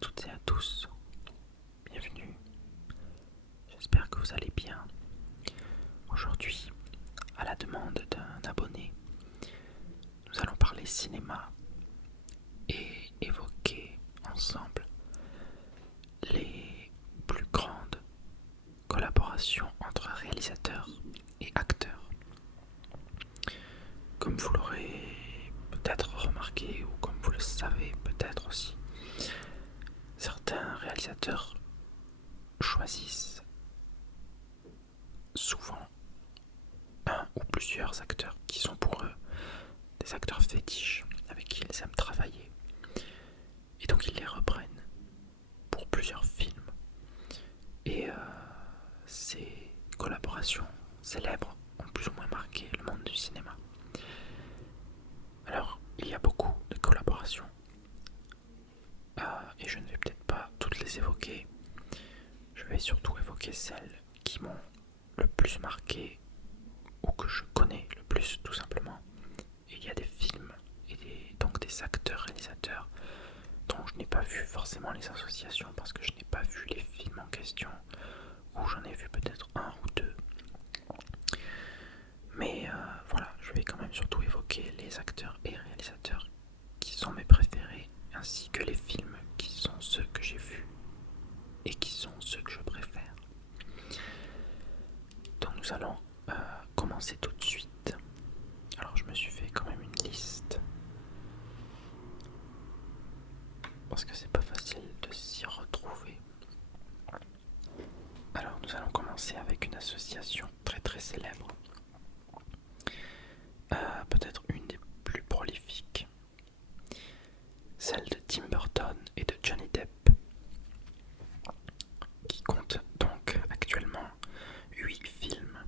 toutes et à tous, bienvenue, j'espère que vous allez bien. Aujourd'hui, à la demande d'un abonné, nous allons parler cinéma et évoquer ensemble les plus grandes collaborations entre réalisateurs et acteurs. Comme vous l'aurez peut-être remarqué ou comme vous le savez peut-être aussi, certains réalisateurs choisissent souvent un ou plusieurs acteurs qui sont pour eux des acteurs fétiches avec qui ils aiment travailler. Et donc ils les reprennent pour plusieurs films. Et ces collaborations célèbres ont plus ou moins marqué le monde du cinéma. Alors, il y a beaucoup de collaborations. Et je ne vais peut-être pas toutes les évoquer. Je vais surtout évoquer celles qui m'ont le plus marqué ou que je connais le plus tout simplement. Et il y a des films et donc des acteurs réalisateurs dont je n'ai pas vu forcément les associations parce que je n'ai pas vu les films en question, ou j'en ai vu peut-être un ou deux. Mais voilà, je vais quand même surtout évoquer les acteurs et réalisateurs qui sont mes préférés, ainsi que les films qui sont ceux que j'ai vus et qui sont ceux que je préfère. Donc nous allons commencer tout de suite. Alors je me suis fait quand même une liste parce que c'est pas facile de s'y retrouver. Alors nous allons commencer avec une association très très célèbre, peut-être une des plus prolifiques, celle de Tim Burton et de Johnny Depp, qui compte donc actuellement 8 films.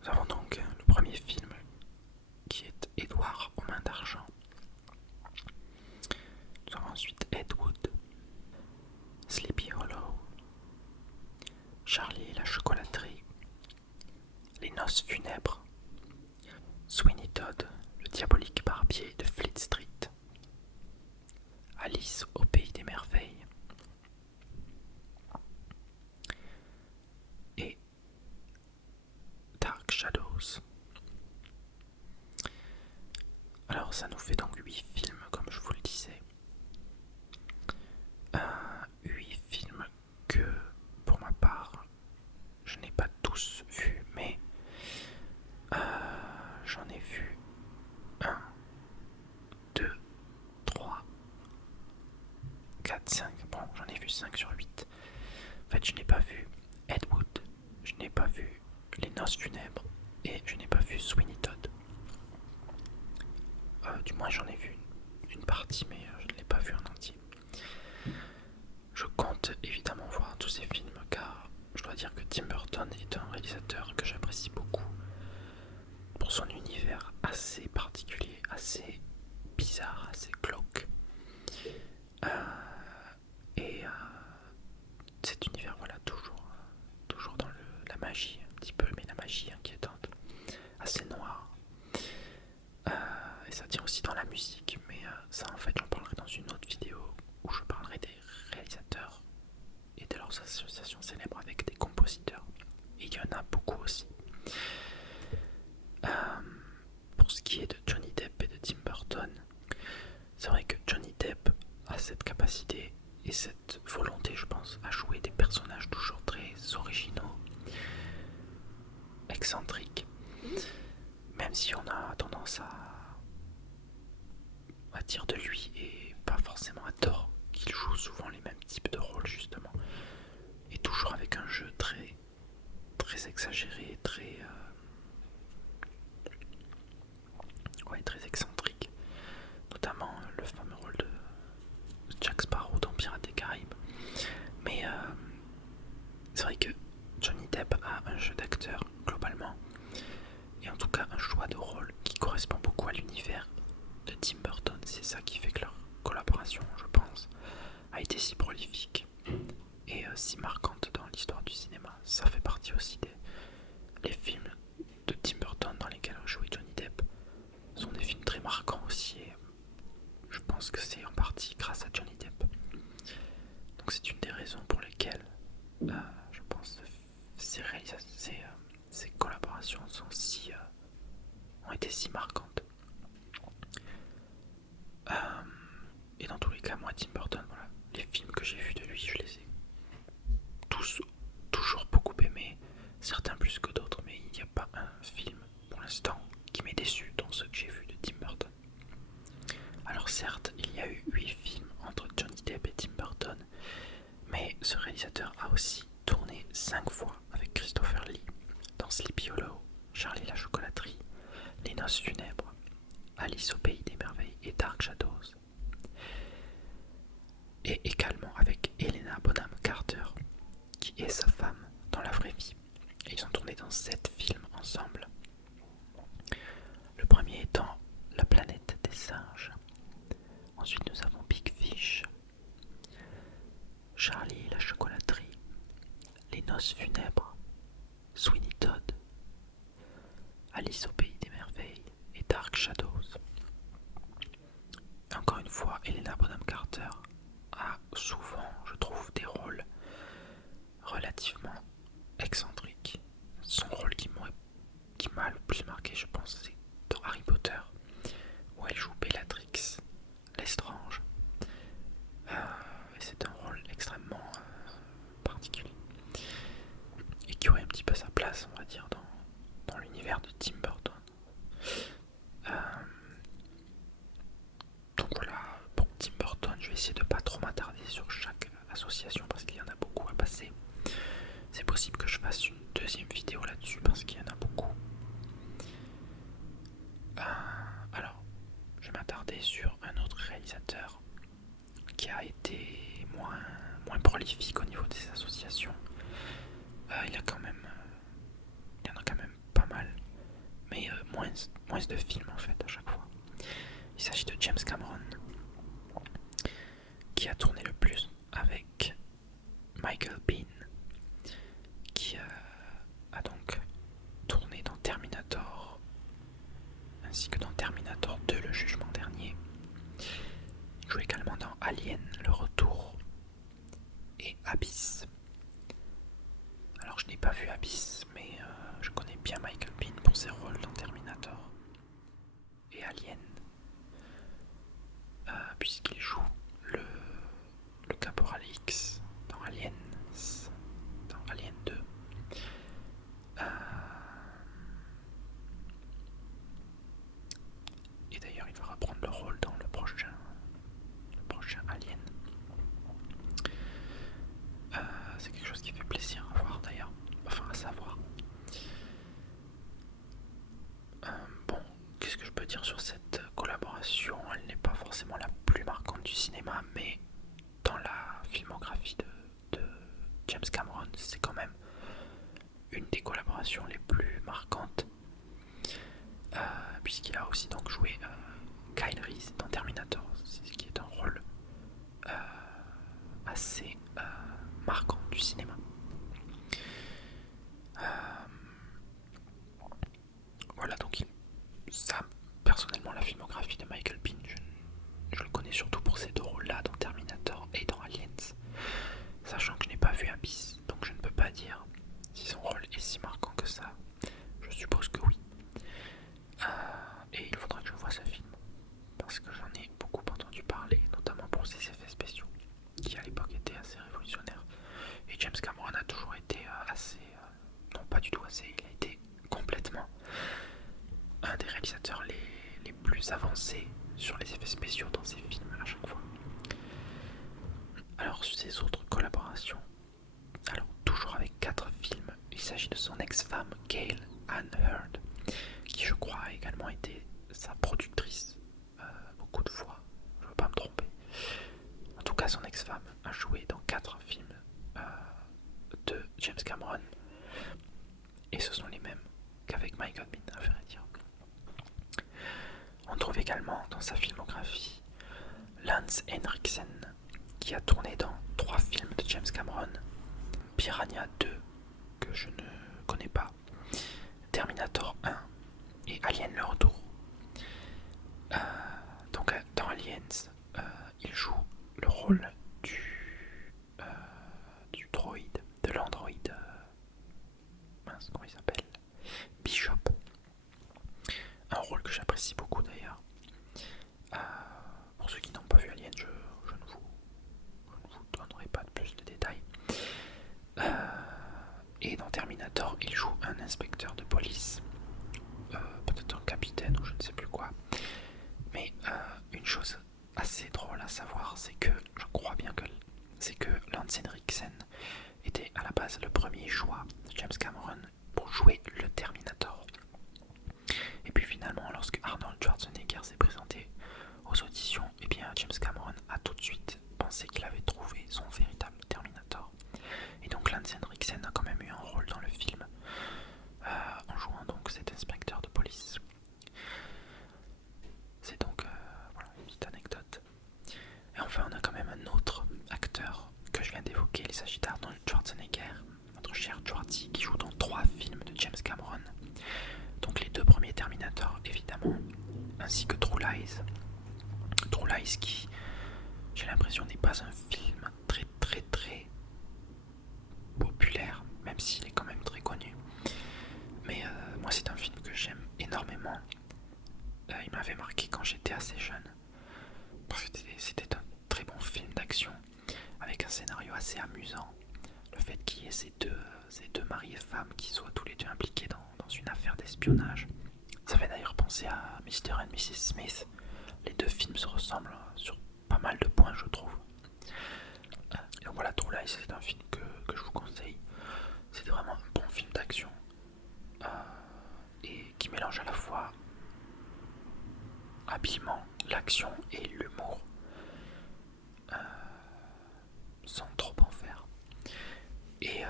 Nous avons donc le premier film qui est Édouard aux mains d'argent. Nous avons ensuite Ed Wood, Sleepy Hollow, Charlie et la chocolaterie, Les noces funèbres, Sweeney Todd, le diabolique barbier de Fleet Street, Alice au pays des merveilles et Dark Shadows. Alors ça nous fait donc 8 films comme je vous le disais. 8 films que pour ma part je n'ai pas tous vus, mais j'en ai vu 1, 2, 3, 4, 5. Bon, j'en ai vu 5 sur 8. En fait, je n'ai pas vu Ed Wood, je n'ai pas vu Les noces funèbres et je n'ai pas vu Sweeney Todd. Du moins, j'en ai vu une partie, mais je ne l'ai pas vu en entier. Je compte évidemment voir tous ces films car je dois dire que Tim Burton est un réalisateur que j'apprécie beaucoup pour son univers assez particulier, assez bizarre, assez glauque. Et cet univers, voilà, toujours dans la magie, un petit peu, mais la magie inquiétante, assez noire. Et ça tient aussi dans la musique, mais ça en fait j'en parlerai dans une autre vidéo où je parlerai des réalisateurs et de leurs associations célèbres avec des compositeurs. Et il y en a beaucoup aussi. Pour ce qui est de Johnny Depp et de Tim Burton, c'est vrai que Johnny Depp a cette capacité et cette volonté, je pense, à jouer des personnages toujours très originaux, excentriques, même si on a tendance à dire de lui, et pas forcément à tort, qu'il joue souvent les mêmes types de rôles justement, et toujours avec un jeu très, très exagéré, très excentrique, notamment le fameux rôle de Jack Sparrow dans Pirates des Caraïbes. Mais c'est vrai que Johnny Depp a un jeu d'acteur globalement, et en tout cas un choix de rôle qui correspond beaucoup à l'univers de Tim Burton. C'est ça qui fait que leur collaboration, je pense, a été si prolifique et si marquante dans l'histoire du cinéma. Ça fait partie aussi des films de Tim Burton dans lesquels a joué Johnny Depp sont des films très marquants aussi, et je pense que c'est en partie grâce à Johnny Depp. collaborations ont été si marquantes. Et dans tous les cas, moi, Tim Burton, voilà, les films que j'ai vus de lui, je les ai tous toujours beaucoup aimés, certains plus que d'autres, mais il n'y a pas un film pour l'instant qui m'est déçu dans ceux que j'ai vus de Tim Burton. Alors certes, il y a eu 8 films entre Johnny Depp et Tim Burton, mais ce réalisateur a aussi tourné 5 fois avec Christopher Lee dans Sleepy Hollow, Charlie et la chocolaterie, Les Noces funèbres, Alice au pays des merveilles et Dark Shadows. Et également avec Helena Bonham Carter, qui est sa femme dans la vraie vie. Et ils ont tourné dans 7 films ensemble. Le premier étant La planète des singes. Ensuite nous avons Big Fish, Charlie et la chocolaterie, Les Noces funèbres, Sweeney Todd, Alice au pays des merveilles et Dark Shadows. Encore une fois, Helena Bonham Carter a souvent, je trouve, des rôles relativement excentriques. Son rôle qui m'a le plus marqué, je pense, c'est dans Harry Potter, où elle joue Bellatrix Lestrange. C'est un rôle extrêmement particulier et qui aurait un petit peu sa place, on va dire, dans l'univers de Tim Burton. Donc voilà, pour Tim Burton, je vais essayer de ne pas trop m'attarder sur chaque association parce qu'il y en a beaucoup à passer. C'est possible que je fasse une deuxième vidéo là-dessus parce qu'il y en a beaucoup. Alors, je vais m'attarder sur un autre réalisateur qui a été moins prolifique au niveau des associations. Il y en a quand même pas mal, mais moins de films en fait à chaque fois. Il s'agit de James Cameron, qui a tourné le plus avec Michael Biehn, qui a donc tourné dans Terminator, ainsi que dans Terminator 2, le jugement dernier. Il joue également dans Alien, le retour, et Abyss. Alors je n'ai pas vu Abyss, mais je connais bien Michael Biehn pour ses rôles dans Terminator et Alien, puisqu'il joue le Caporal X dans Alien 2. Et d'ailleurs il va reprendre le rôle dans le prochain Alien. C'est quelque chose qui fait plaisir à voir d'ailleurs, enfin à savoir. Bon, qu'est-ce que je peux dire sur cette collaboration? Elle n'est pas forcément la plus marquante du cinéma, mais dans la filmographie de James Cameron, c'est quand même une des collaborations les plus marquantes, puisqu'il a aussi donc joué Kyle Reese dans Terminator, ce qui est un rôle assez marquant du cinéma. Voilà, donc ça, personnellement, la filmographie de Michael Biehn, je le connais surtout pour ces deux rôles-là dans Terminator et dans Aliens, sachant que je n'ai pas vu Abyss, donc je ne peux pas dire si son rôle est si marquant que ça. Je suppose que oui. Et il faudra que je voie ce film, parce que j'en ai beaucoup entendu parler, notamment pour ses effets spéciaux, qui à l'époque étaient assez révolutionnaires. Et James Cameron a toujours été assez... non, pas du tout assez, il a été complètement un des réalisateurs les plus avancés sur les effets spéciaux dans ses films à chaque fois. Alors sur ses autres collaborations, alors toujours avec 4 films, il s'agit de son ex-femme Gail Ann Hurd, qui je crois a également été sa productrice beaucoup de fois, je ne veux pas me tromper. En tout cas son ex-femme a joué dans 4 films de James Cameron, et ce sont les mêmes qu'avec Michael Biehn, à vrai dire. On trouve également dans sa filmographie Lance Henriksen, qui a tourné dans 3 films de James Cameron: Piranha 2, que je ne connais pas, Terminator 1 et Alien le retour. Donc dans Aliens, il joue le rôle du droïde, de l'androïde, mince, comment il s'appelle, Bijou. inspecteur de police, peut-être un capitaine ou je ne sais plus quoi. Mais une chose assez drôle à savoir, c'est que je crois bien que c'est que Lance Henriksen était à la base le premier choix de James Cameron pour jouer le Terminator. Et puis finalement, lorsque Arnold Schwarzenegger s'est présenté aux auditions, eh bien James Cameron a tout de suite pensé qu'il avait trouvé son véritable Terminator. Et donc Lance Henriksen a quand même eu un rôle dans le film, en jouant donc cet inspecteur de police. C'est donc voilà, une petite anecdote. Et enfin, on a quand même un autre acteur que je viens d'évoquer. Il s'agit d'Arnold Schwarzenegger, notre cher Schwarty, qui joue dans 3 films de James Cameron. Donc les 2 premiers Terminator, évidemment, ainsi que True Lies. True Lies qui, j'ai l'impression, n'est pas un film très populaire, même s'il est quand même très connu. Mais moi, c'est un film que j'aime énormément. Il m'avait marqué quand j'étais assez jeune. Parce que c'était un très bon film d'action, avec un scénario assez amusant. Le fait qu'il y ait ces deux maris et femmes qui soient tous les deux impliqués dans une affaire d'espionnage. Ça fait d'ailleurs penser à Mr. and Mrs. Smith. Les 2 films se ressemblent sur pas mal de points, je trouve. Et donc voilà, True Lies, c'est un film que je vous conseille. C'est vraiment un bon film d'action. Et qui mélange à la fois habilement l'action et l'humour. Sans trop en faire. Et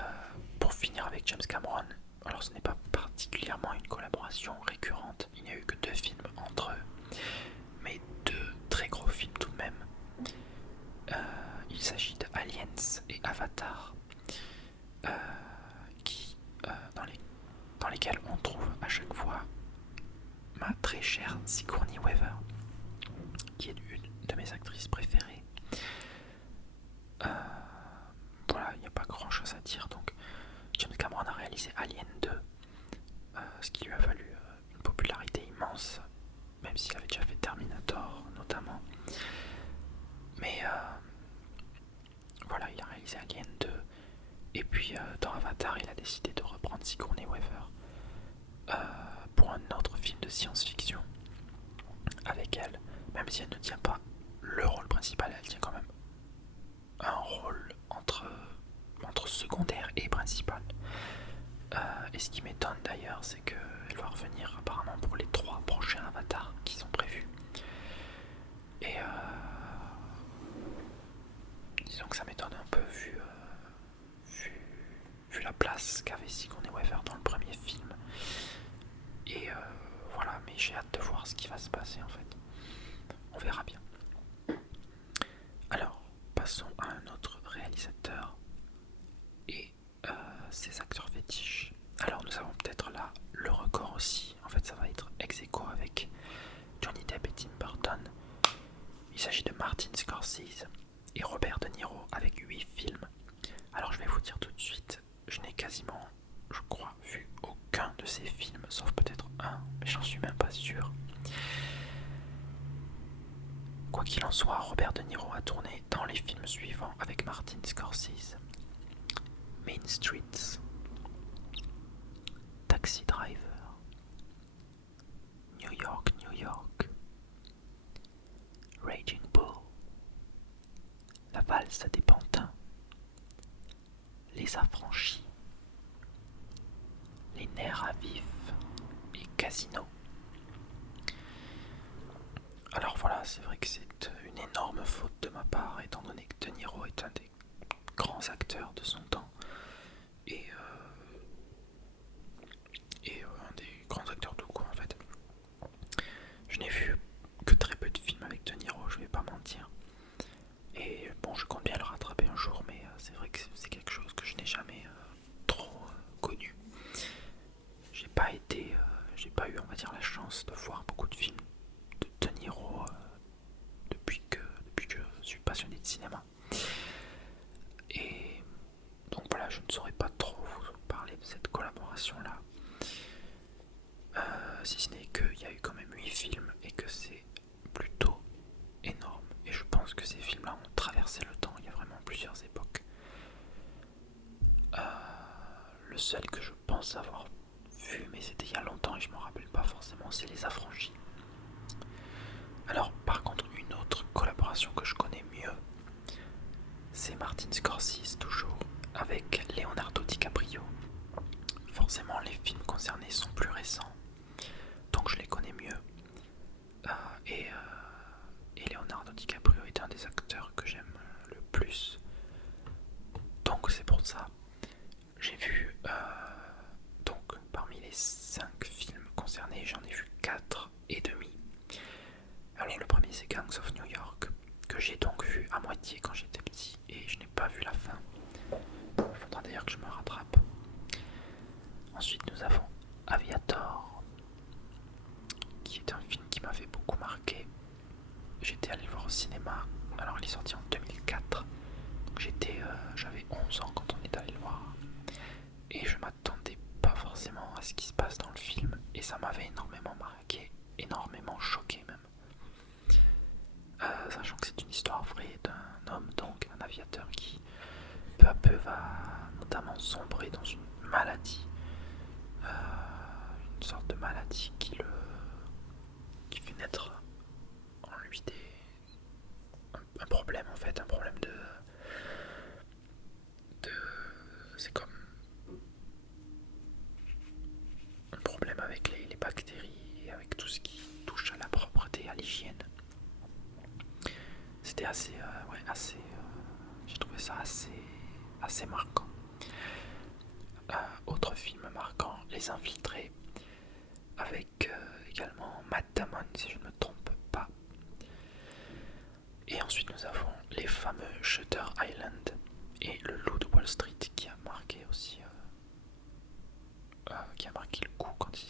pour finir avec James Cameron, alors ce n'est pas particulièrement une collaboration récurrente, il n'y a eu que 2 films entre eux, mais 2 très gros films tout de même. Il s'agit de Aliens et Avatar, dans lesquels on trouve à chaque fois ma très chère Sigourney Weaver, qui est une de mes actrices préférées. Voilà, il n'y a pas grand chose à dire. Donc James Cameron a réalisé Alien 2, ce qui lui a valu une popularité immense, même s'il avait déjà fait Terminator notamment. Mais voilà, il a réalisé Alien 2. Et puis dans Avatar, il a décidé de reprendre Sigourney Weaver pour un autre film de science-fiction avec elle. Même si elle ne tient pas le rôle principal, elle tient quand même un rôle entre secondaire et principal. Et ce qui m'étonne d'ailleurs, c'est qu'elle va revenir apparemment pour les 3 prochains avatars qui sont prévus. Et disons que ça m'étonne un peu vu la place qu'avait Sigourney Weaver dans le premier film. Et voilà, mais j'ai hâte de voir ce qui va se passer en fait. On verra bien. Alors, passons à un autre réalisateur et ses acteurs fétiches. Alors nous avons peut-être là le record aussi. En fait, ça va être ex-aequo avec Johnny Depp et Tim Burton. Il s'agit de Martin Scorsese et Robert De Niro avec 8 films. Alors je vais vous dire tout de suite, je n'ai quasiment, je crois, vu aucun de ces films, sauf peut-être un, mais j'en suis même pas sûr. Quoi qu'il en soit, Robert De Niro a tourné dans les films suivants avec Martin Scorsese: Mean Streets, Taxi Driver, New York, New York, Raging Bull, La valse des pantins, Les Affranchis, Les nerfs à vif et Casino. Alors voilà, c'est vrai que c'est une énorme faute de ma part, étant donné que De Niro est un des grands acteurs de son temps et un des grands acteurs tout court en fait. Je n'ai vu que très peu de films avec De Niro, je vais pas mentir. Et bon, je compte bien le rattraper un jour, mais c'est vrai que c'est quelque chose que je n'ai jamais trop connu. J'ai pas eu, on va dire, la chance de voir beaucoup de films de De Niro depuis que je suis passionné de cinéma. Et donc voilà, je ne saurais pas trop vous parler de cette collaboration-là. Si ce n'est qu'il y a eu quand même 8 films et que c'est plutôt énorme. Et je pense que ces films-là ont traversé le temps, il y a vraiment plusieurs époques. Le seul que je pense avoir vu, mais c'était il y a longtemps et je m'en rappelle pas forcément, c'est Les Affranchis. Alors par contre, une autre collaboration que je connais mieux, c'est Martin Scorsese toujours, avec Leonardo DiCaprio. Forcément les films concernés sont plus récents, donc je les connais mieux. Et Leonardo DiCaprio est un des acteurs que j'aime le plus. Donc c'est pour ça. J'ai vu, donc parmi les 5 films concernés, j'en ai vu 4 et demi. Alors le premier c'est Gangs of New York, que j'ai donc vu à moitié quand j'étais petit et je n'ai pas vu la fin. Il faudra d'ailleurs que je me rattrape. Ensuite nous avons Aviator, qui est un film qui m'avait beaucoup marqué. J'étais allé le voir au cinéma, alors il est sorti en 2004, donc j'avais 11 ans quand on est allé le voir. Et je m'attendais pas forcément à ce qui se passe dans le film, et ça m'avait énormément marqué, énormément choqué même. Sachant que c'est une histoire vraie d'un homme, donc un aviateur qui peu à peu va notamment sombrer dans une maladie, une sorte de maladie qui fait naître en lui un problème en fait, un problème de c'est comme un problème avec les bactéries et avec tout ce qui touche à la propreté, à l'hygiène. C'était j'ai trouvé ça assez marquant. Autre film marquant, Les Infiltrés, avec également Matt Damon, si je ne me trompe pas. Et ensuite nous avons les fameux Shutter Island et Le Loup de Wall Street, qui a marqué aussi, qui a marqué le coup quand ils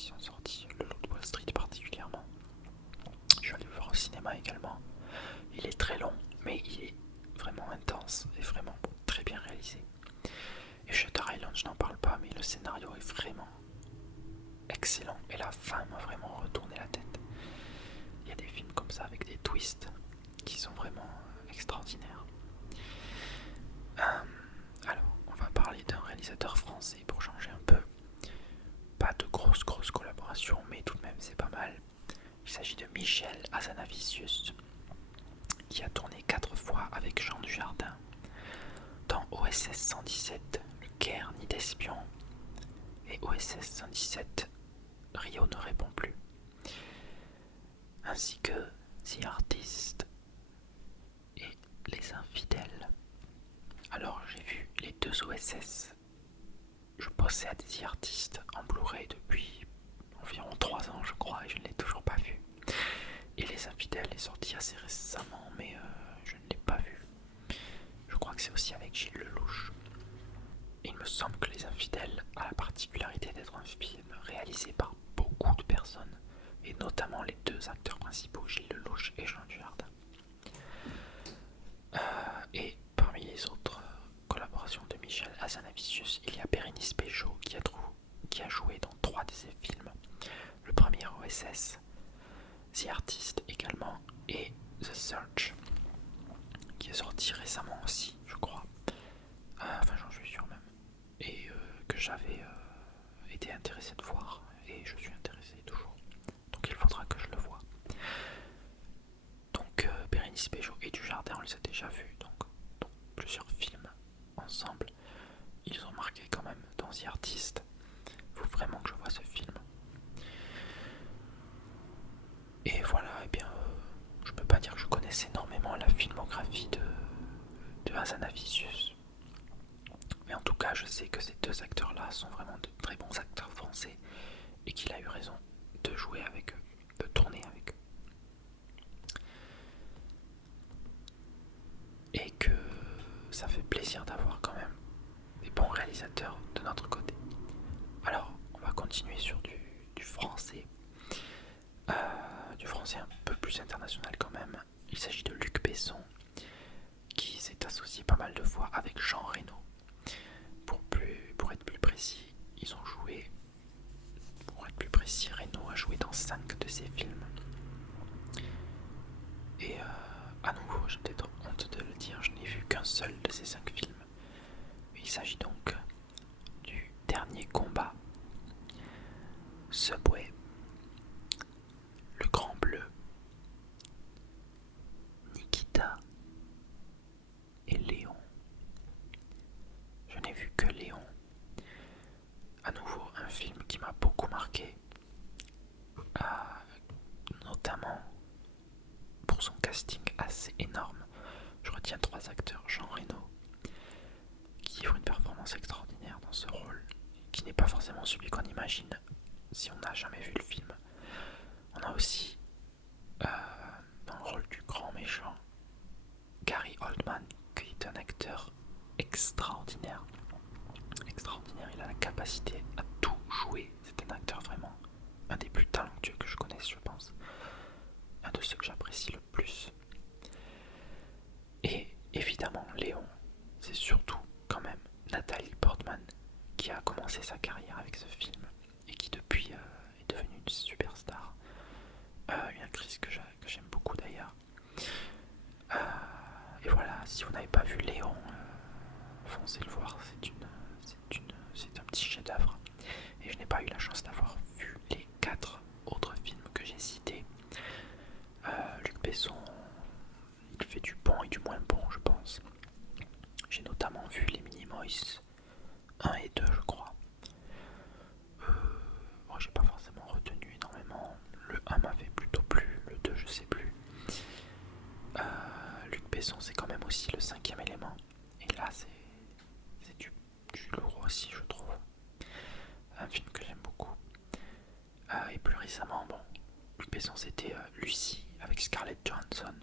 sont sortis. Le Loup de Wall Street particulièrement. Je suis allé le voir au cinéma également. Il est très long, mais il est vraiment intense et vraiment très bien réalisé. Et Shutter Island, je n'en parle pas, mais le scénario est vraiment excellent et la fin m'a vraiment retourné la tête. Il y a des films comme ça avec des twists qui sont vraiment extraordinaires. Alors, on va parler d'un réalisateur français pour changer un peu. Pas de grosses collaborations, mais tout de même c'est pas mal. Il s'agit de Michel Hazanavicius, qui a tourné 4 fois avec Jean Dujardin dans OSS 117, Le Caire ni d'espion, et OSS 117, Rio ne répond plus, ainsi que The Artist et Les Infidèles. Alors j'ai vu les 2 OSS. Je possède The Artist en Blu-ray depuis environ 3 ans je crois et je ne l'ai toujours pas vu. Et Les Infidèles est sorti assez récemment mais je ne l'ai pas vu. Je crois que c'est aussi avec Gilles Lelouch. Il me semble que Les Infidèles a la particularité d'être un film réalisé par beaucoup de personnes, et notamment les 2 acteurs principaux, Gilles Lelouch et Jean Dujardin. Et parmi les autres collaborations de Michel Hazanavicius, il y a Bérénice Bejo qui a joué dans 3 de ses films. Le premier OSS, The Artist également, et The Search, qui est sorti récemment aussi, je crois. Enfin, j'en suis sûr même. Et que j'avais été intéressé de voir, et je suis intéressé toujours. Donc il faudra que je le voie. Donc Bérénice Bejo et Dujardin, on les a déjà vus, donc plusieurs films ensemble. Ils ont marqué quand même dans The Artist. Il faut vraiment que je voie ce film. Et voilà, et bien je peux pas dire que je connaisse énormément la filmographie de Hazanavicius. Mais en tout cas, je sais que ces 2 acteurs-là sont vraiment de très bons acteurs français et qu'il a eu raison de jouer avec eux, de tourner avec eux. Et que ça fait plaisir d'avoir quand même des bons réalisateurs de notre côté. Alors, on va continuer sur du français. Du français un peu plus international quand même. Il s'agit de Luc Besson, qui s'est associé pas mal de fois avec Jean Reno. Pour être plus précis, ils ont joué Subway, Le Grand Bleu, Nikita et Léon. Je n'ai vu que Léon. À nouveau un film qui m'a beaucoup marqué, notamment pour son casting assez énorme. Je retiens 3 acteurs. Jean Reno, qui livre une performance extraordinaire dans ce rôle, qui n'est pas forcément celui qu'on imagine si on n'a jamais vu le film. On a aussi, dans le rôle du grand méchant, Gary Oldman, qui est un acteur extraordinaire. Extraordinaire, il a la capacité à tout jouer. C'est un acteur vraiment un des plus talentueux que je connaisse, je pense. Un de ceux que j'apprécie le plus. Et évidemment, Léon, c'est surtout quand même Nathalie Portman qui a commencé sa carrière avec ce film et qui depuis est devenue une superstar. Une actrice que j'aime beaucoup d'ailleurs. Et voilà, si vous n'avez pas vu Léon, foncez le voir, c'est un petit chef-d'œuvre. Et je n'ai pas eu la chance d'avoir vu les 4 autres films que j'ai cités. Luc Besson, il fait du bon et du moins bon, je pense. J'ai notamment vu Les Minimoys 1 et 2, je crois. Moi, j'ai pas forcément retenu énormément. Le 1 m'avait plutôt plu, le 2, je sais plus. Luc Besson, c'est quand même aussi le 5e élément. Et là, c'est du lourd aussi, je trouve. Un film que j'aime beaucoup. Et plus récemment, bon, Luc Besson, c'était Lucie avec Scarlett Johansson,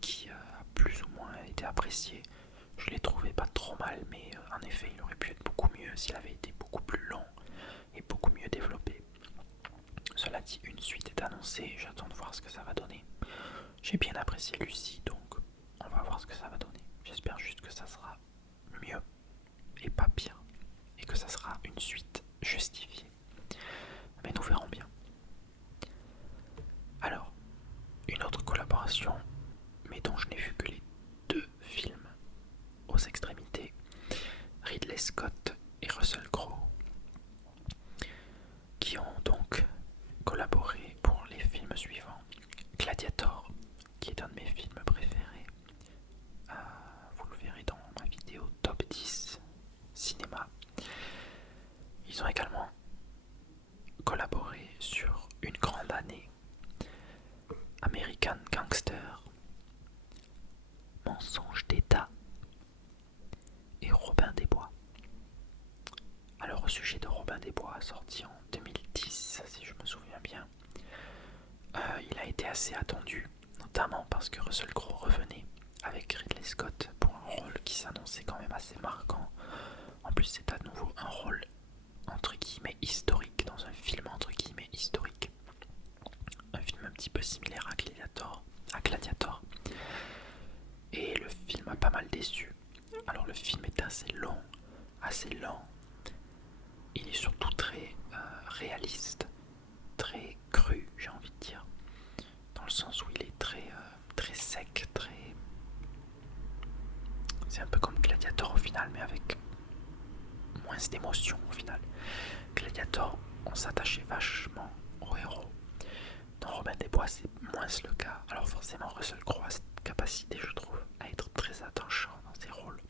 qui a plus ou moins été apprécié. Je l'ai trouvé pas trop mal, mais en effet, il aurait pu être beaucoup mieux s'il avait été beaucoup plus long et beaucoup mieux développé. Cela dit, une suite est annoncée, j'attends de voir ce que ça va donner. J'ai bien apprécié Lucie, donc on va voir ce que ça va donner. J'espère juste que ça sera mieux et pas pire, et que ça sera une suite justifiée. Mais nous verrons bien. Alors, une autre collaboration, mais dont je n'ai vu que les 2 films aux extrémités, Ridley Scott et Russell Crowe, qui ont donc collaboré pour les films suivants. Gladiator, qui est un de mes films préférés. Vous le verrez dans ma vidéo Top 10 Cinéma. Ils ont également collaboré sur Une grande année, American Gangster, Mensonge d'État et Robin des Bois. Alors au sujet de Robin des Bois, sorti en 2010 si je me souviens bien, il a été assez attendu, notamment parce que Russell Crowe revenait avec Ridley Scott pour un rôle qui s'annonçait quand même assez marquant. En plus, c'est à nouveau un rôle entre guillemets historique dans un film entre guillemets historique. Un film un petit peu similaire à Gladiator. Et le film a pas mal déçu. Alors le film est assez long, assez lent. Il est surtout très réaliste, très cru, j'ai envie de dire. Dans le sens où il est très sec, c'est un peu comme Gladiator au final, mais avec moins d'émotion au final. Gladiator, on s'attachait vachement au héros. Dans Robin des Bois, c'est moins le cas. Alors forcément, Russell Crowe a cette capacité, je trouve, à être très attachant dans ses rôles.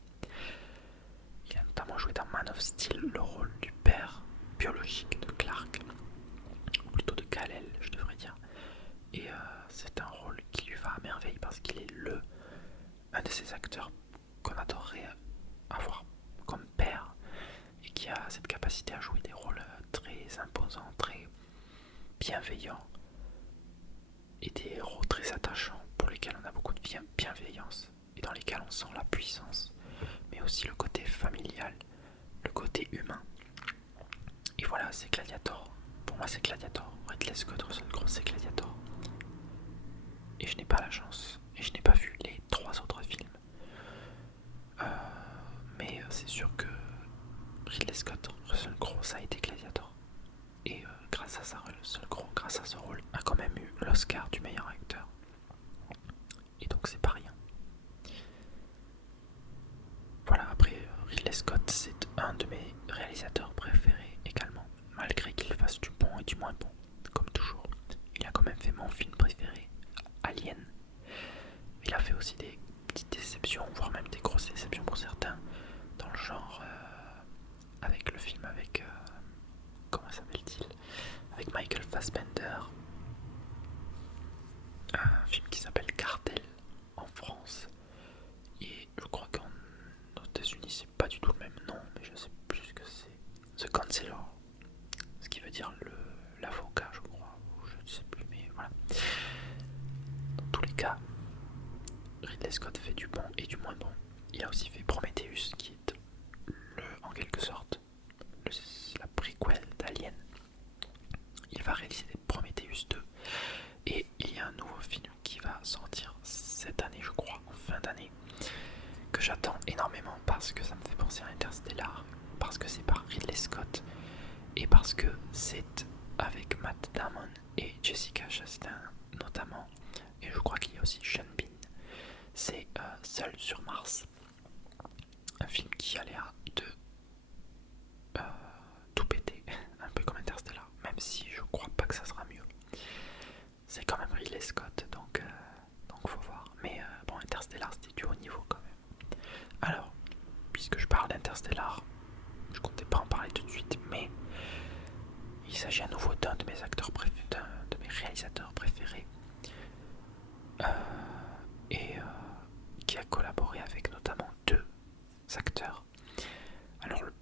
Il a notamment joué dans Man of Steel le rôle du père biologique de Clark, ou plutôt de Kal-El, je devrais dire. Et c'est un rôle qui lui va à merveille parce qu'il est un de ces acteurs qu'on adorerait avoir comme père et qui a cette capacité à jouer des rôles très imposants, très bienveillants et des héros très attachants pour lesquels on a beaucoup de bienveillance et dans lesquels on sent la puissance, mais aussi le côté familial, le côté humain. Et voilà, c'est Gladiator. Pour moi, c'est Gladiator. Ridley Scott, Russell Crowe, c'est Gladiator. Et je n'ai pas la chance, et je n'ai pas vu les 3 autres films. Mais c'est sûr que Ridley Scott, Russell Crowe, ça a été Gladiator. Et grâce à ça, Russell Crowe, grâce à ce rôle, a quand même eu l'Oscar du meilleur acteur. Et donc c'est pas rien. Voilà, après Ridley Scott, c'est un de mes réalisateurs préférés également, malgré qu'il fasse du bon et du moins bon, comme toujours. Il a quand même fait mon film préféré, Alien. Il a fait aussi des petites déceptions, voire même des grosses déceptions pour certains, dans le genre avec le film avec comment s'appelle-t-il, avec Michael Fassbender, un film qui s'appelle Cartel en France, et je crois qu'aux États-Unis c'est pas du tout le même nom, mais je sais plus ce que c'est. The Counselor, ce qui veut dire l'avocat, je crois, ou je ne sais plus, mais voilà. Dans tous les cas, Ridley Scott fait du bon et du moins bon. Il a aussi fait Prometheus, qui est en quelque sorte la prequel d'Alien. Il va réaliser des Prometheus 2 et il y a un nouveau film qui va sortir cette année, je crois, en fin d'année, que j'attends énormément parce que ça me fait penser à Interstellar, parce que c'est par Ridley Scott et parce que c'est avec Matt Damon et Jessica Chastain notamment, et je crois qu'il y a aussi Sean Bean. C'est Seul sur Mars, un film qui a l'air de tout péter, un peu comme Interstellar, même si je crois pas que ça sera mieux. C'est quand même Ridley Scott, donc faut voir. Mais bon, Interstellar c'était du haut niveau quand même. Alors, puisque je parle d'Interstellar, je comptais pas en parler tout de suite, mais il s'agit à nouveau d'un de mes acteurs préférés, d'un de mes réalisateurs préférés, et qui a collaboré avec notamment deux acteurs. Alors le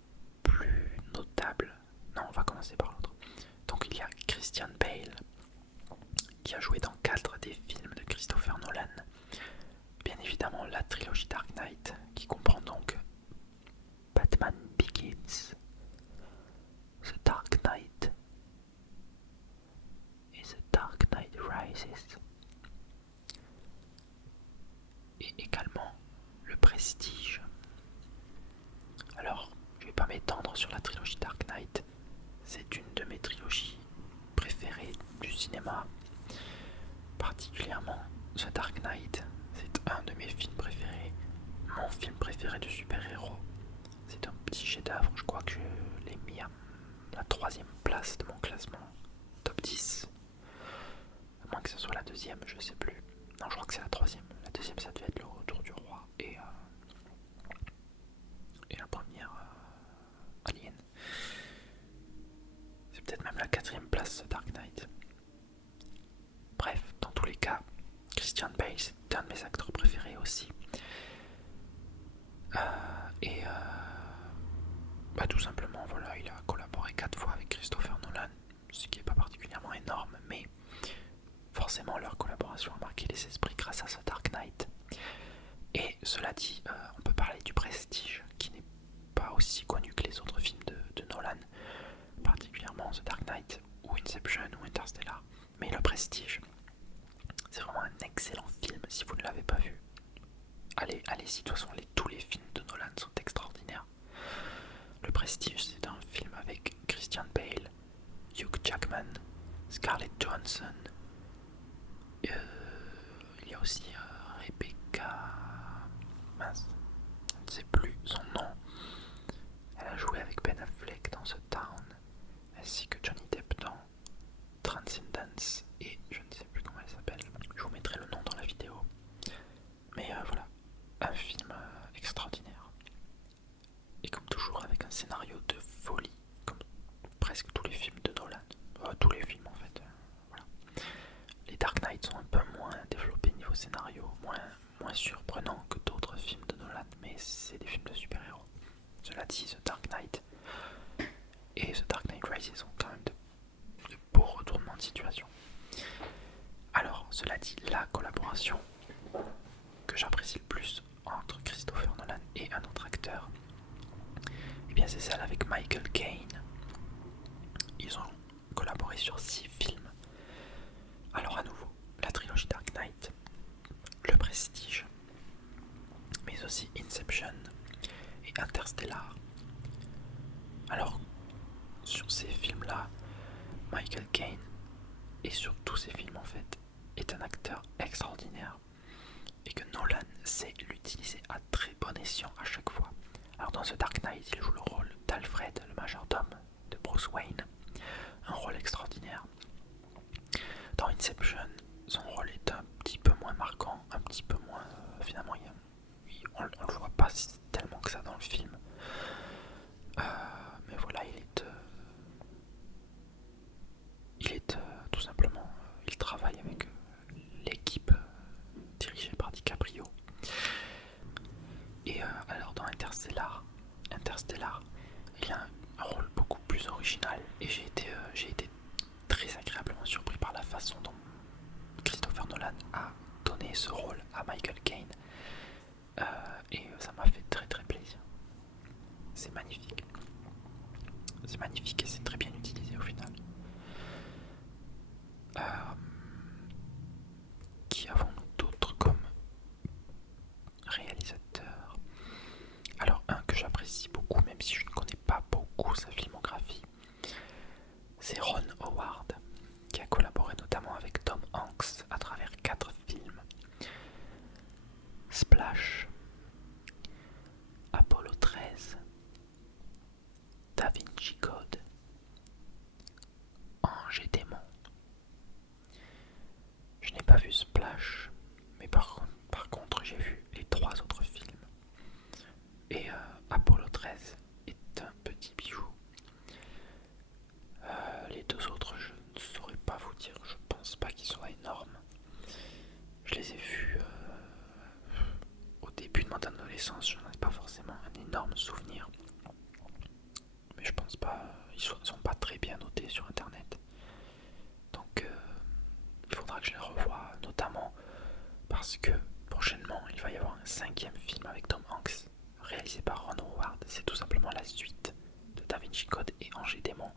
plus notable, non, on va commencer par l'autre. Donc il y a Christian Bale, qui a joué dans 4 des films de Christopher Nolan. Bien évidemment la trilogie Dark Knight, qui comprend donc Batman Begins, The Dark Knight et The Dark Knight Rises. Et également Le Prestige. Alors, je vais pas m'étendre sur la trilogie Dark Knight, c'est une de mes trilogies préférées du cinéma, particulièrement The Dark Knight. C'est un de mes films préférés, mon film préféré de super-héros. C'est un petit chef-d'œuvre, je crois que je l'ai mis à la 3e place de mon classement top 10. À moins que ce soit la 2e, je sais plus. Non, je crois que c'est la 3e. La 2e, ça devait être Le Retour du Roi. Et la première, Alien. C'est peut-être même la 4e place, Dark Knight. Bref, dans tous les cas, Christian Bale, c'est un de mes acteurs préférés aussi. Bah, tout simplement, voilà, il a collaboré 4 fois avec Christopher Nolan, ce qui n'est pas particulièrement énorme, mais forcément leur collaboration a marqué les esprits grâce à ce Dark Knight. Et cela dit, on peut parler du Prestige, qui n'est pas aussi connu que les autres films de Nolan, particulièrement The Dark Knight ou Inception ou Interstellar. Mais le Prestige, c'est vraiment un excellent film si vous ne l'avez pas vu. Allez-y, de toute façon tous les films de Nolan sont extraordinaires. Le Prestige, c'est un film avec Christian Bale, Hugh Jackman, Scarlett Johansson. Il y a aussi Rebecca... Mince, je ne sais plus son nom. Elle a joué avec Ben Affleck dans The Town, ainsi que Johnny Depp dans Transcendence, et je ne sais plus comment elle s'appelle. Je vous mettrai le nom dans la vidéo. Mais voilà, un film extraordinaire. Et comme toujours avec un scénario de folie, comme presque tous les films de Nolan. Tous les films en fait. Voilà. Les Dark Knight sont un peu moins développés niveau scénario, moins surprenants que d'autres films de Nolan, mais c'est des films de super-héros. Cela dit, The Dark Knight et The Dark Knight Rises ont quand même de beaux retournements de situation. Alors, cela dit, la collaboration que j'apprécie le plus entre Christopher Nolan et un autre acteur, et bien c'est celle avec Michael Caine. Ils ont collaboré sur 6 films. Alors à nouveau, la trilogie Dark Knight, Le Prestige, mais aussi Inception et Interstellar. Alors, sur ces films-là, Michael Caine, et sur tous ces films en fait, est un acteur extraordinaire et que Nolan sait l'utiliser à très bon escient à chaque fois. Alors dans The Dark Knight, il joue le rôle d'Alfred, le majordome de Bruce Wayne, un rôle extraordinaire. Dans Inception, son rôle est un petit peu moins marquant, un petit peu moins... finalement, on le voit pas tellement que ça dans le film. Mais voilà, il est tout simplement... il travaille avec l'équipe dirigée par DiCaprio. Et alors dans Interstellar, il a un rôle beaucoup plus original et j'ai été très agréablement surpris par la façon dont Christopher Nolan a donné ce rôle à Michael Caine. Et ça m'a fait très très plaisir. C'est magnifique. C'est magnifique et c'est très bien utilisé au final. Qui avons-nous d'autres comme réalisateur? Alors un que j'apprécie beaucoup, même si je ne connais pas beaucoup sa filmographie, c'est Ron Howard, qui a collaboré notamment avec Tom Hanks à travers 4 films. Splash, Apollo 13, Da Vinci Code, Ange et Démon. Je n'ai pas vu Splash, mais par contre j'ai vu les 3 autres films. Et Apollo 13 est un petit bijou. Les 2 autres, je ne saurais pas vous dire, je pense pas qu'ils soient énormes. Je les ai vus au début de mon adolescence, je n'en ai pas forcément un énorme souvenir. Mais je pense pas, ils sont pas très bien notés sur internet. Donc il faudra que je les revoie, notamment parce que prochainement il va y avoir un 5e film avec Tom Hanks, réalisé par Ron Howard. C'est tout simplement la suite de Da Vinci Code et Ange et Démon.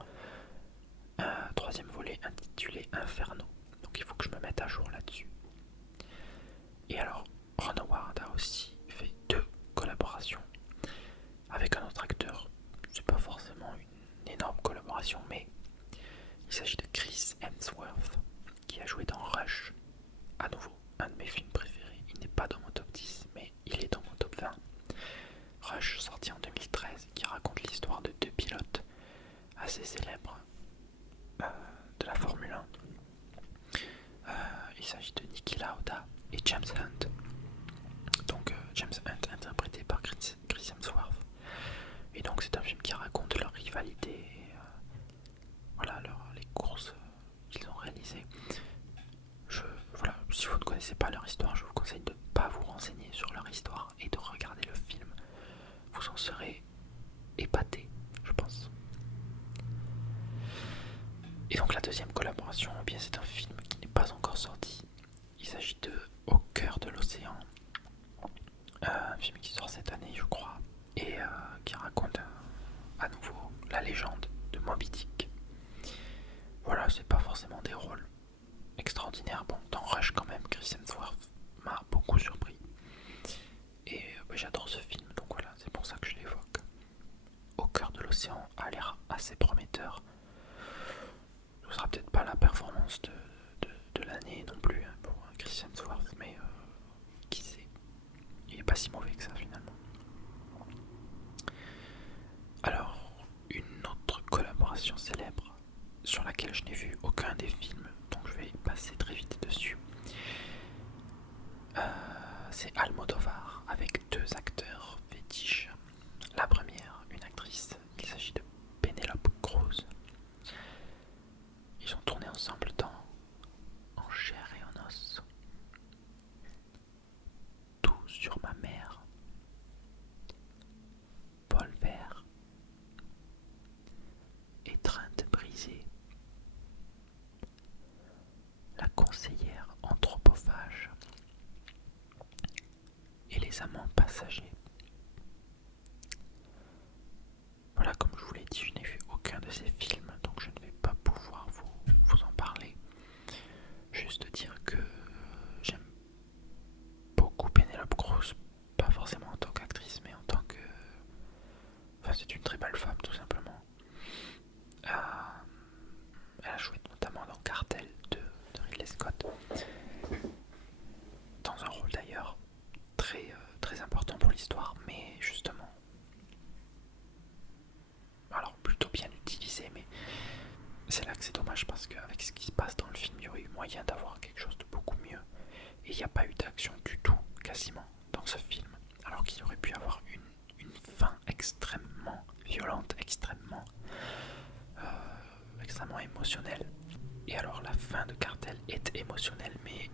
Un 3e volet intitulé Inferno. Donc il faut que je me mette à jour là-dessus. Et alors, Ron Howard a aussi fait 2 collaborations avec un autre acteur. C'est pas forcément une énorme collaboration, mais il s'agit de Chris Hemsworth, qui a joué dans Rush. À nouveau, un de mes films préférés. Il n'est pas dans mon top 10, mais il est dans mon top 20. Rush, sorti en 2013, qui raconte l'histoire de 2 pilotes assez célèbres de la Formule 1. Il s'agit de Niki Lauda et James Hunt. Donc James Hunt interprété par Chris Hemsworth. Et donc c'est un film qui raconte leur rivalité, voilà, les courses qu'ils ont réalisées. Voilà, si vous ne connaissez pas leur histoire, je vous conseille de ne pas vous renseigner sur leur histoire et de regarder le film. Vous en serez épaté, je pense. Et donc la 2e collaboration, eh bien c'est un film qui n'est pas encore sorti. Il s'agit de Au cœur de l'océan, un film qui sort cette année je crois, et qui raconte à nouveau la légende de Moby Dick. Voilà, c'est pas forcément des rôles extraordinaires. Bon, dans Rush quand même, Chris Hemsworth m'a beaucoup surpris. Et j'adore ce film, donc voilà, c'est pour ça que je l'évoque. Au cœur de l'océan a l'air assez prometteur. Ce sera peut-être pas la performance de l'année non plus pour Chris Hemsworth, mais qui sait, il est pas si mauvais que ça finalement. Alors, une autre collaboration célèbre sur laquelle je n'ai vu aucun des films, donc je vais passer très vite dessus. C'est Almodovar avec 2 acteurs fétiches. La première, une actrice, il s'agit de Penélope Cruz. Ils ont tourné ensemble dans En chair et en os, Tout sur ma mère, Vol vert, Étreinte brisée, La conseillère anthropophage et Les amants passagers. Voilà, comme je vous l'ai dit, je n'ai vu aucun de ces films, donc je ne vais pas pouvoir vous en parler. Juste dire que j'aime beaucoup Penélope Cruz, pas forcément en tant qu'actrice, mais en tant que... Enfin, c'est une très belle femme, tout simplement. Elle a joué notamment dans Cartel de Ridley Scott, dans un rôle d'ailleurs très important pour l'histoire c'est là que c'est dommage parce qu'avec ce qui se passe dans le film, il y aurait eu moyen d'avoir quelque chose de beaucoup mieux. Et il n'y a pas eu d'action du tout, quasiment, dans ce film. Alors qu'il aurait pu avoir une fin extrêmement violente, extrêmement émotionnelle. Et alors la fin de Cartel est émotionnelle, mais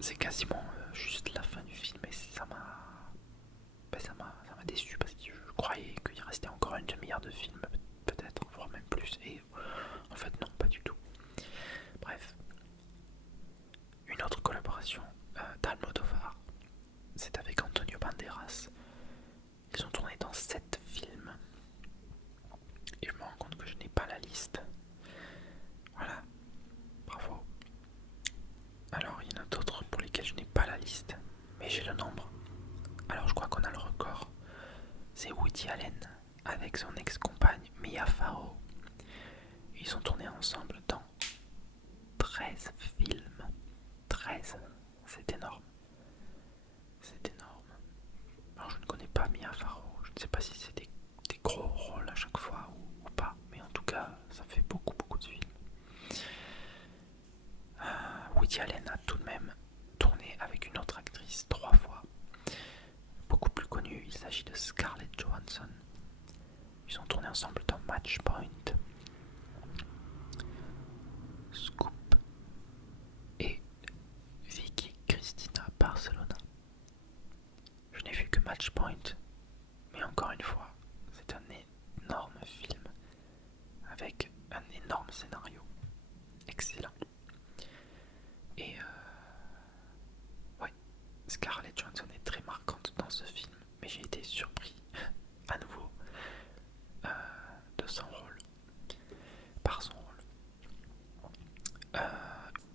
c'est quasiment juste la fin du film. Et ça m'a déçu parce que je croyais qu'il restait encore une demi-heure de film, peut-être, voire même plus. Et en fait, non, pas du tout. Bref, une autre collaboration d'Almodovar, c'est avec Antonio Banderas. Ils ont tourné dans 7 films. Et je me rends compte que je n'ai pas la liste. Voilà, bravo. Alors, il y en a d'autres pour lesquels je n'ai pas la liste, mais j'ai le nombre. Alors, je crois qu'on a le record. C'est Woody Allen avec son ex-compagne Mia Farrow. Ils ont tourné ensemble dans 13 films. 13, c'est énorme. C'est énorme. Alors, je ne connais pas Mia Farrow. Je ne sais pas si c'est des gros rôles à chaque fois ou pas, mais en tout cas, ça fait beaucoup de films. Woody Allen a tout de même tourné avec une autre actrice 3 fois, beaucoup plus connue. Il s'agit de Scarlett Johansson. Ils ont tourné ensemble dans Match Point, Scoop et Vicky Cristina Barcelona. Je n'ai vu que Match Point, mais encore une fois, c'est un énorme film avec un énorme scénario, excellent. Et ouais, Scarlett Johansson est très marquante dans ce film, mais j'ai été surpris à nouveau de son rôle, par son rôle.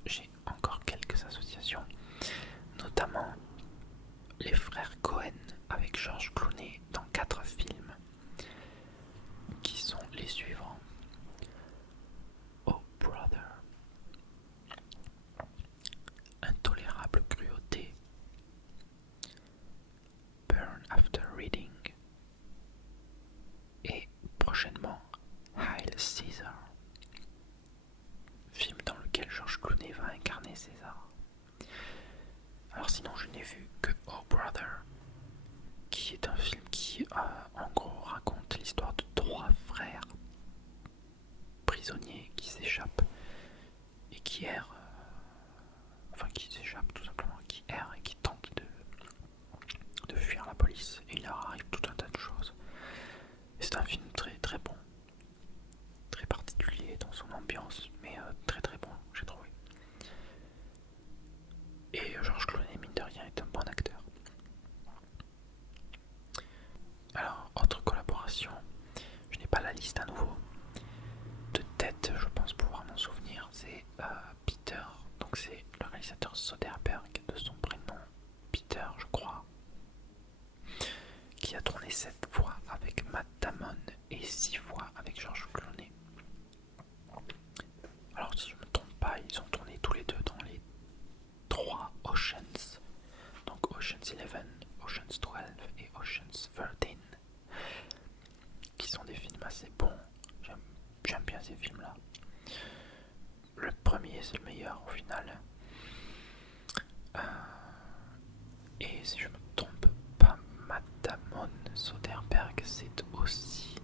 J'ai encore quelques associations, notamment les frères Cohen avec George Clooney dans 4 films, qui sont les suivants: Oh Brother, Intolérable cruauté, Burn After Reading et prochainement Hail Caesar, film dans lequel George Clooney va incarner César. Alors sinon, je n'ai vu que Oh Brother, qui est un film qui en gros raconte l'histoire de 3 frères prisonniers qui s'échappent et qui errent, qui s'échappent tout simplement, qui errent et qui tentent de fuir la police, et il leur arrive tout un tas de choses. Et c'est un film très bon, très particulier dans son ambiance, mais très bon, j'ai trouvé. Et George Clooney, mine de rien, est un bon acteur. Alors, autre collaboration, je n'ai pas la liste à nouveau. De tête, je pense pouvoir m'en souvenir, c'est Peter, donc c'est le réalisateur Soderbergh, de son prénom Peter, je crois, qui a tourné 7 fois avec Matt Damon et 6 fois avec George Clooney. Alors si je ne me trompe pas, ils ont tourné tous les deux dans les 3 Oceans, donc Ocean's 11, Ocean's 12 et Ocean's 13, qui sont des films assez bons. J'aime bien ces films-là. Le premier, c'est le meilleur au final. Et si je me trompe pas, Matt Damon, Soderbergh, c'est aussi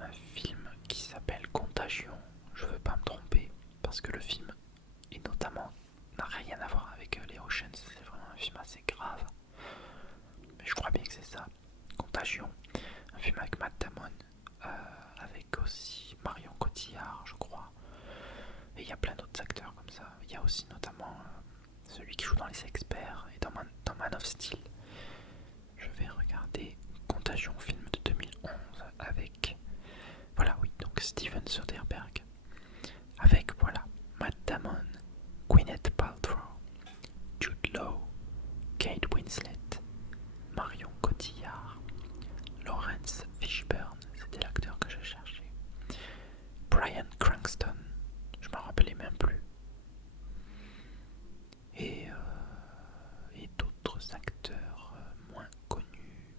un film qui s'appelle Contagion. Je veux pas me tromper parce que le film et notamment n'a rien à voir avec les Oceans. C'est vraiment un film assez grave. Mais je crois bien que c'est ça. Contagion, un film avec Matt Damon, avec aussi Marion Cotillard, je crois. Et il y a plein d'autres acteurs comme ça. Il y a aussi notamment celui qui joue dans Les Experts et dans Man of Steel. Je vais regarder Contagion, film de 2011 avec, voilà, oui, donc Steven Soderbergh, avec, voilà, Matt Damon, Gwyneth Paltrow, Jude Law, Kate Winslet, Marion Cotillard, Lawrence Fishburne, c'était l'acteur que je cherchais, Bryan Cranston, je m'en rappelais même plus, et d'autres acteurs moins connus.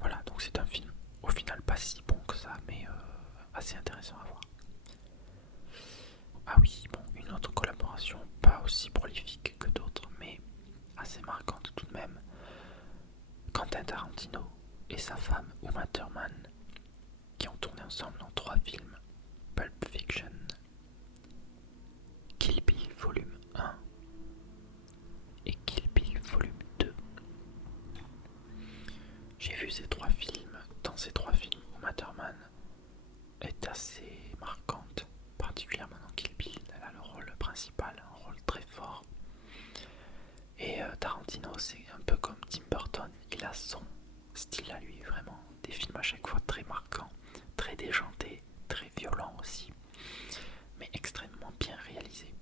Voilà, donc c'est un film au final pas si bon que ça, mais Matterman, qui ont tourné ensemble dans 3 films: Pulp Fiction, Kill Bill volume 1 et Kill Bill volume 2. J'ai vu ces 3 films. Dans ces 3 films, Uma Thurman est assez marquante, particulièrement dans Kill Bill. Elle a le rôle principal, un rôle très fort. Et Tarantino, c'est un peu comme Tim Burton, il a son style à lui, vraiment. Des films à chaque fois très marquants, très déjantés, très violents aussi, mais extrêmement bien réalisés.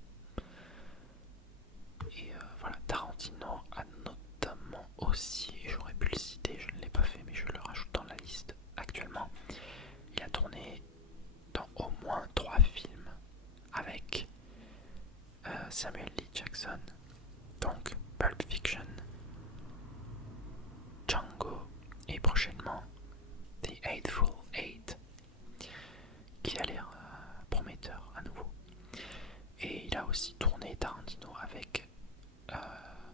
Et voilà, Tarantino a notamment aussi, et j'aurais pu le citer, je ne l'ai pas fait, mais je le rajoute dans la liste actuellement, il a tourné dans au moins 3 films avec Samuel L. Jackson, donc Pulp Fiction, Django et prochainement The Hateful Eight, qui a l'air prometteur à nouveau. Et il a aussi tourné Tarantino avec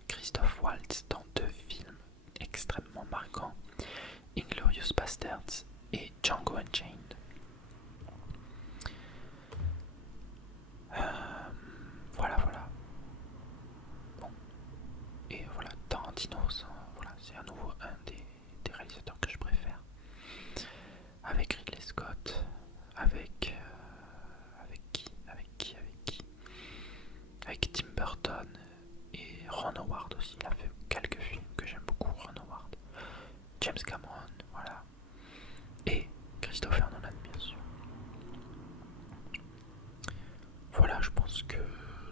Christoph Waltz dans 2 films extrêmement marquants, Inglourious Basterds et Django Unchained. Voilà. Bon. Et voilà, Tarantino, voilà, c'est à nouveau un des réalisateurs que je préfère. Avec Ridley Scott, avec Tim Burton et Ron Howard aussi. Il a fait quelques films que j'aime beaucoup, Ron Howard, James Cameron, voilà, et Christopher Nolan bien sûr. Voilà, je pense que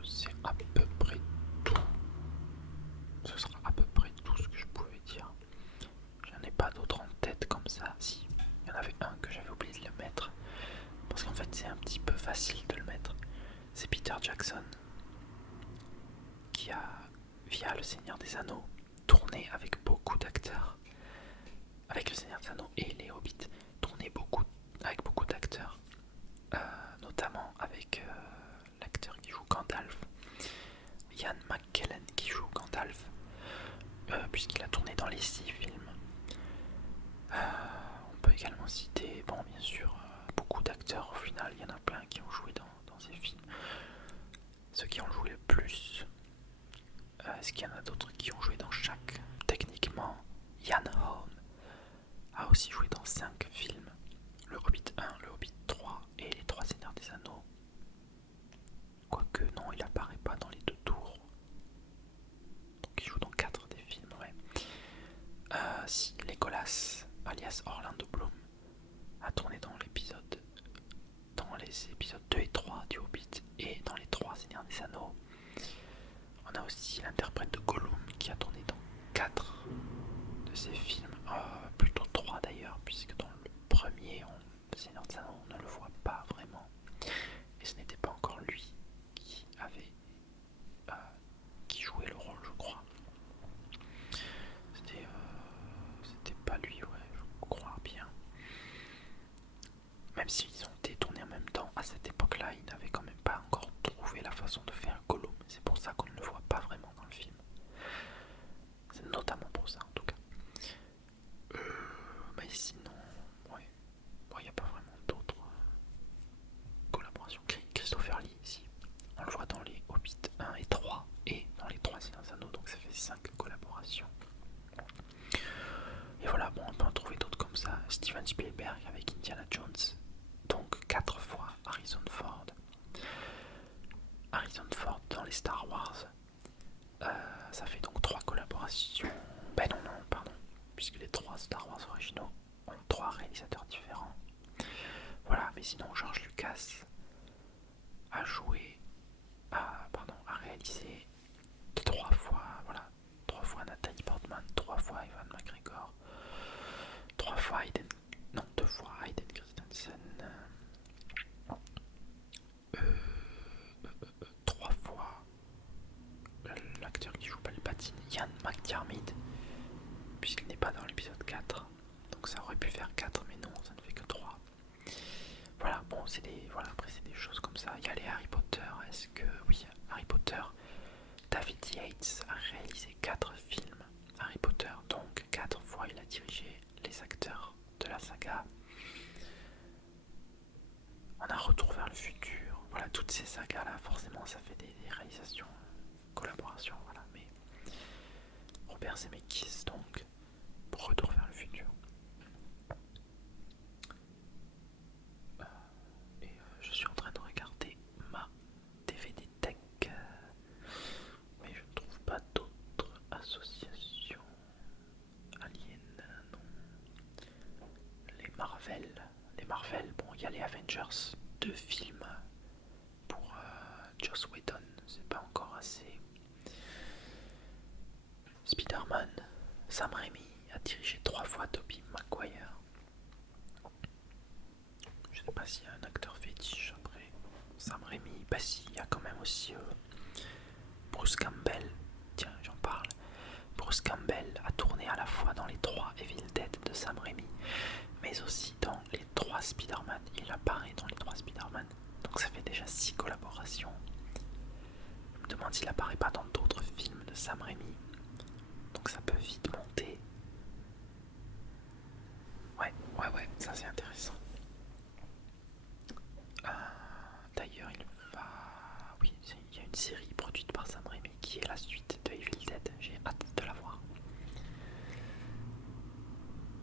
c'est à peu près tout. Ce sera à peu près tout ce que je pouvais dire. J'en ai pas d'autres en tête comme ça. Si, il y en avait un que j'avais oublié de le mettre, parce qu'en fait c'est un petit peu facile de le mettre. C'est Peter Jackson, qui a, via Le Seigneur des Anneaux, tourné avec beaucoup d'acteurs. Avec Le Seigneur des Anneaux et Les Hobbits, tourné avec beaucoup d'acteurs, notamment avec l'acteur qui joue Gandalf, Ian McKellen, qui joue Gandalf, puisqu'il a tourné dans les 6 films. On peut également citer, bon, bien sûr, beaucoup d'acteurs. Au final, il y en a plein qui ont joué dans ces films. Ceux qui ont joué le plus. Est-ce qu'il y en a d'autres qui ont joué dans chaque? Techniquement, Ian Holm a aussi joué dans 5 films: Le Hobbit 1, Le Hobbit 3 et Les 3 Seigneurs des Anneaux. Quoique non, il apparaît pas dans les 2 tours. Donc il joue dans 4 des films, ouais. Si, Legolas, alias Orlando Bloom, a tourné dans les épisodes 2 et 3 du Hobbit et dans les 3 Seigneurs des Anneaux. On a aussi l'interprète de Gollum qui a tourné dans 4 de ces films, plutôt 3 d'ailleurs, puisque dans le premier, Seigneur des Anneaux, on ne le voit pas vraiment. Et ce n'était pas encore lui qui jouait le rôle, je crois. C'était pas lui, ouais, je crois bien. Même s'ils ont été tournés en même temps, à cette époque-là, ils n'avaient quand même pas encore trouvé la façon de faire Gollum. C'est pour ça qu'on ne le voit pas vraiment dans le film. C'est notamment pour ça, en tout cas. Mais sinon, ouais, il n'y a pas vraiment d'autres collaborations. Christopher Lee, ici, on le voit dans les Hobbits 1 et 3 et dans les 3 Seigneurs des Anneaux, donc ça fait 5 collaborations. Et voilà, bon, on peut en trouver d'autres comme ça. Steven Spielberg avec Indiana Jones, donc 4 fois Harrison Ford. Harrison Ford dans les Star Wars, ça fait donc 3 collaborations. Ben non, pardon, puisque les 3 Star Wars originaux ont 3 réalisateurs différents. Voilà, mais sinon George Lucas a réalisé 3 fois, voilà, 3 fois Nathalie Portman, 3 fois Ewan McGregor, 2 fois Hayden Christensen, 3 fois l'acteur qui joue Palpatine, Ian McDiarmid, puisqu'il n'est pas dans l'épisode 4. Donc ça aurait pu faire 4, mais non, ça ne fait que 3. Voilà, bon, après c'est des choses comme ça. Il y a les Harry Potter. Oui, Harry Potter, David Yates a réalisé 4 films Harry Potter, donc 4 fois il a dirigé les acteurs de toutes ces sagas-là, forcément, ça fait des réalisations, collaborations, voilà. Mais Robert Zemeckis, donc, pour Retour vers le futur. Et je suis en train de regarder ma DVD Tech, mais je ne trouve pas d'autres associations. Alien, non. Les Marvel, bon, il y a les Avengers, 2 films pour Joss Whedon, c'est pas encore assez. Spider-Man, Sam Raimi a dirigé 3 fois Tobey Maguire. Je sais pas s'il y a un acteur fétiche après Sam Raimi. Bah si, il y a quand même aussi Bruce Campbell. Tiens, j'en parle. Bruce Campbell a tourné à la fois dans les 3 Evil Dead de Sam Raimi, mais aussi dans les 3 Spider-Man. Il apparaît dans les 3 Spider-Man. Donc ça fait déjà 6 collaborations. Je me demande s'il apparaît pas dans d'autres films de Sam Raimi. Donc ça peut vite monter. Ouais, ça c'est intéressant. D'ailleurs, oui, il y a une série produite par Sam Raimi qui est la suite de Evil Dead. J'ai hâte de la voir.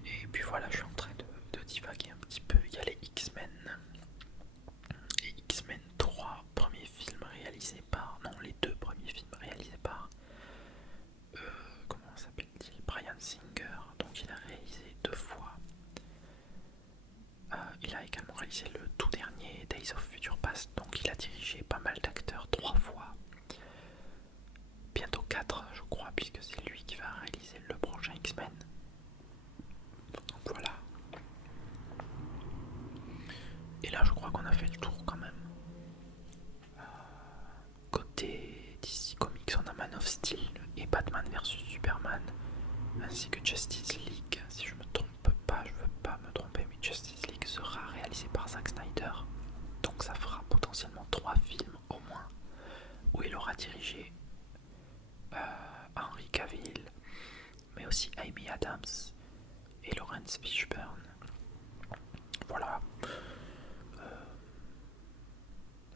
Et puis voilà, je suis en train de divaguer un petit peu. Il y a les X-Men. Les X-Men 3, premier film réalisé par... Non, les 2 premiers films réalisés par... comment s'appelle-t-il, Bryan Singer. Donc il a réalisé 2 fois. Il a également réalisé le tout dernier Days of Future Past. Donc il a dirigé pas mal d'acteurs 3 fois. Bientôt 4 je crois, puisque c'est lui qui va réaliser le prochain X-Men. Donc voilà. Et là je crois qu'on a fait le tour quand même. Côté DC Comics, on a Man of Steel et Batman vs Superman, ainsi que Justice League. Si je me trompe pas, je veux pas me tromper, mais Justice League sera réalisé par Zack Snyder. Donc ça fera potentiellement 3 films au moins, où il aura dirigé Henry Cavill, mais aussi Amy Adams et Lawrence Fishburne. Voilà.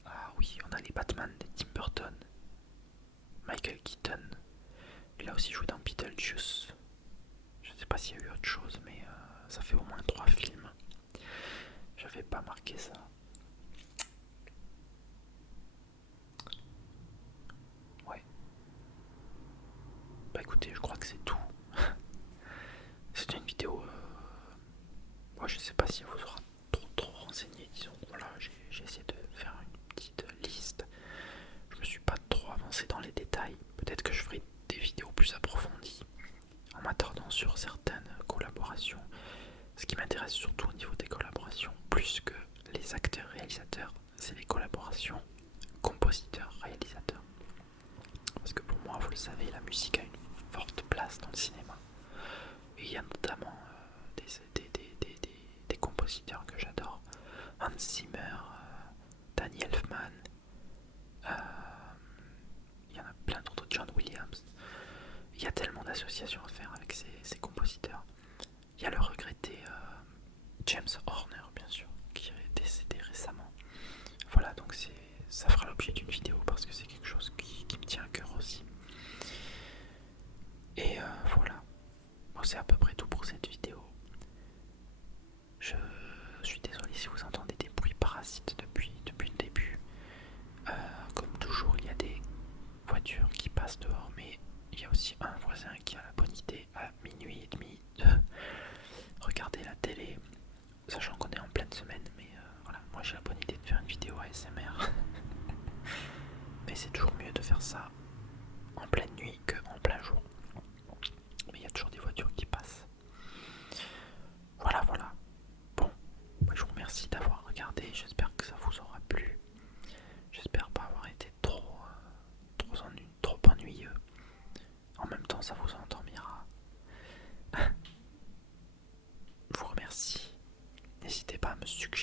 Ah oui, on a les Batman de Tim Burton, Michael Keaton. Il a aussi joué dans Beetlejuice. Je sais pas s'il y a eu autre chose, mais ça fait au moins 3 films. J'avais pas marqué ça. Ouais. Bah écoutez, je crois que c'est tout. C'était une vidéo... Moi je sais pas si elle vous aura trop renseigné, disons. Voilà, j'ai essayé de faire une petite liste. Je me suis pas trop avancé dans les détails. Peut-être que je ferai des vidéos plus approfondies en m'attardant sur certaines collaborations. Ce qui m'intéresse surtout au niveau des collaborations, plus que les acteurs-réalisateurs, c'est les collaborations compositeurs-réalisateurs. Parce que pour moi, vous le savez, la musique a une forte place dans le cinéma. Et il y a notamment des compositeurs que j'adore. Hans Zimmer, Danny Elfman, il y en a plein d'autres, John Williams. Il y a tellement d'associations à faire avec ces compositeurs. Il y a le regretté James Horner, bien sûr, qui est décédé récemment. Voilà, donc ça fera l'objet d'une vidéo parce que c'est quelque chose qui me tient à cœur aussi. Et voilà, bon, c'est à peu près tout pour cette vidéo. Je suis désolé si vous entendez des bruits parasites depuis le début. Comme toujours, il y a des voitures qui passent dehors, mais il y a aussi un voisin qui a la bonne idée à minuit et demi de regarder la télé, sachant qu'on est en pleine semaine, mais voilà, moi j'ai la bonne idée de faire une vidéo ASMR. Mais c'est toujours mieux de faire ça en pleine nuit qu'en plein jour. Mais il y a toujours des voitures qui passent. Voilà. Bon, je vous remercie d'avoir regardé, j'espère que ça vous aura plu. J'espère pas avoir été trop ennuyeux. En même temps, ça vous endormira. Je vous remercie. N'hésitez pas à me suggérer